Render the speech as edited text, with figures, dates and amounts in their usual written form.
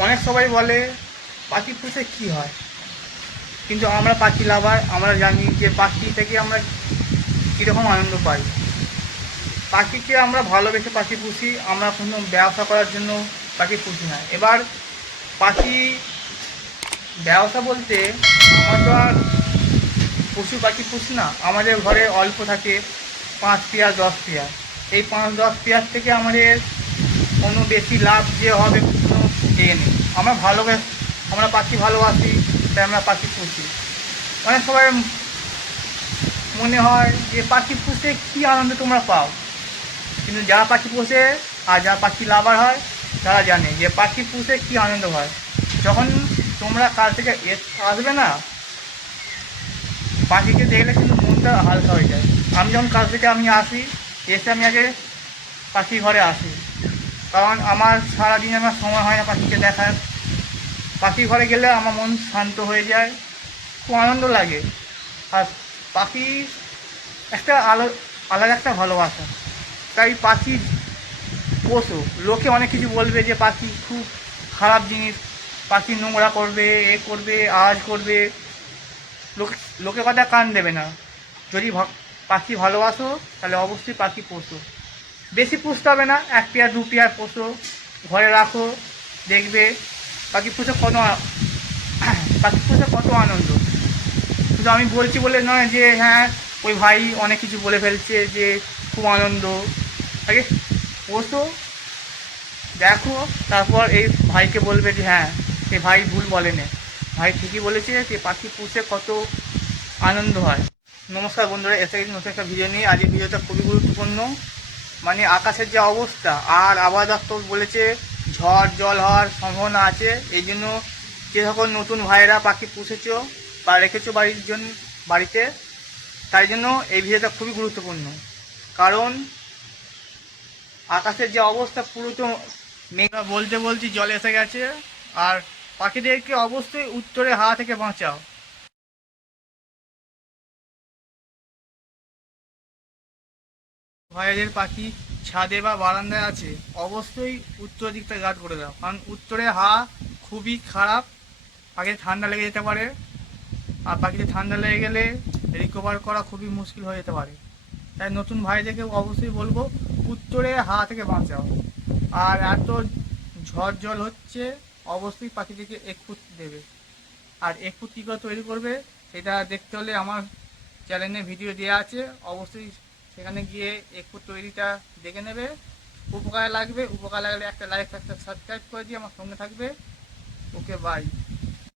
অনেক সবাই বলে পাখি পুষে কী হয়, কিন্তু আমরা পাখি লাভার, আমরা জানি যে পাখি থেকে আমরা কীরকম আনন্দ পাই। পাখিকে আমরা ভালোবেসে পাখি পুষি, আমরা কোনো ব্যবসা করার জন্য পাখি পুষি না। এবার পাখি ব্যবসা বলতে আমরা তো আর পশু পাখি পুষি না, আমাদের ঘরে অল্প থাকে 5 পেয়ার 10 পেয়ার। এই 5-10 পেয়ার থেকে আমাদের কোনো বেশি লাভ যে হবে কোনো নেই। আমরা পাখি ভালোবাসি, তাই আমরা পাখি পুষি। অনেক সময় মনে হয় যে পাখি পুষে কী আনন্দ তোমরা পাও, কিন্তু যারা পাখি পোষে আর যারা পাখি লাভার হয় তারা জানে যে পাখি পুষে কী আনন্দ হয়। যখন তোমরা কাল থেকে আসবে না, পাখিকে দেখলে কিন্তু মনটা হালকা হয়ে যায়। আমি যখন কাল থেকে আসি, এসে আমি আগে পাখি ঘরে আসি, কারণ আমার সারাদিন আমার সময় হয় না পাখিকে দেখার। পাখি ঘরে গেলে আমার মন শান্ত হয়ে যায়, খুব আনন্দ লাগে। আর পাখি একটা আলাদা একটা ভালোবাসা। তাই পাখি পোষো। লোকে অনেক কিছু বলবে যে পাখি খুব খারাপ জিনিস, পাখি নোংরা করবে, এ করবে, আওয়াজ করবে। লোকে কথা কান দেবে না। যদি পাখি ভালোবাসো তাহলে অবশ্যই পাখি পোষো। বেশি পুষতে হবে না, 1 পেয়ার 2 পেয়ার পোষো, ঘরে রাখো, দেখবে পাখি পুষে কত পাখি পুষে কত আনন্দ। শুধু আমি বলছি বলে নয় যে হ্যাঁ ওই ভাই অনেক কিছু বলে ফেলছে যে খুব আনন্দ। আগে পোষো, দেখো, তারপর এই ভাইকে বলবে যে হ্যাঁ এই ভাই ভুল বলেনি, ভাই ঠিকই বলেছে যে পাখি পুষে কত আনন্দ হয়। নমস্কার বন্ধুরা, এসে গেছি নতুন একটা ভিডিও নিয়ে। আজকের ভিডিওটা খুবই গুরুত্বপূর্ণ। মানে আকাশের যে অবস্থা, আর আবহাওয়া দপ্তর বলেছে ঝড় জল হওয়ার সম্ভাবনা আছে। এই জন্য যে সকল নতুন ভাইয়েরা পাখি পুষেছো বা রেখেছো বাড়িতে, তাই জন্য এই ভিডিওটা খুবই গুরুত্বপূর্ণ। কারণ আকাশের যে অবস্থা পুরো তো মেঘ, বলতে বলতে জল এসে গেছে। আর পাখিদেরকে অবশ্যই উত্তরে হাওয়া থেকে বাঁচাও। ভাইদের পাখি ছাদে বা বারান্দায় আছে, অবশ্যই উত্তর দিকটা গার্ড করে দাও, কারণ উত্তরে হাওয়া খুবই খারাপ। পাখিতে ঠান্ডা লেগে যেতে পারে, আর পাখিতে ঠান্ডা লেগে গেলে রিকভার করা খুবই মুশকিল হয়ে যেতে পারে। তাই নতুন ভাইদেরকে অবশ্যই বলবো উত্তরে হাওয়া থেকে বাঁচাও। আর এত ঝড় জল হচ্ছে, অবশ্যই পাখিদেরকে 1 ফুট দেবে। আর 1 ফুট কী করে তৈরি করবে সেটা দেখতে হলে আমার চ্যানেলে ভিডিও দেওয়া আছে, অবশ্যই সেখানে গিয়ে 1 ফুট তৈরিটা দেখে নেবে। উপকার লাগলে একটা লাইক একটা সাবস্ক্রাইব করে দিয়ে আমার সঙ্গে থাকবে। ওকে, বাই।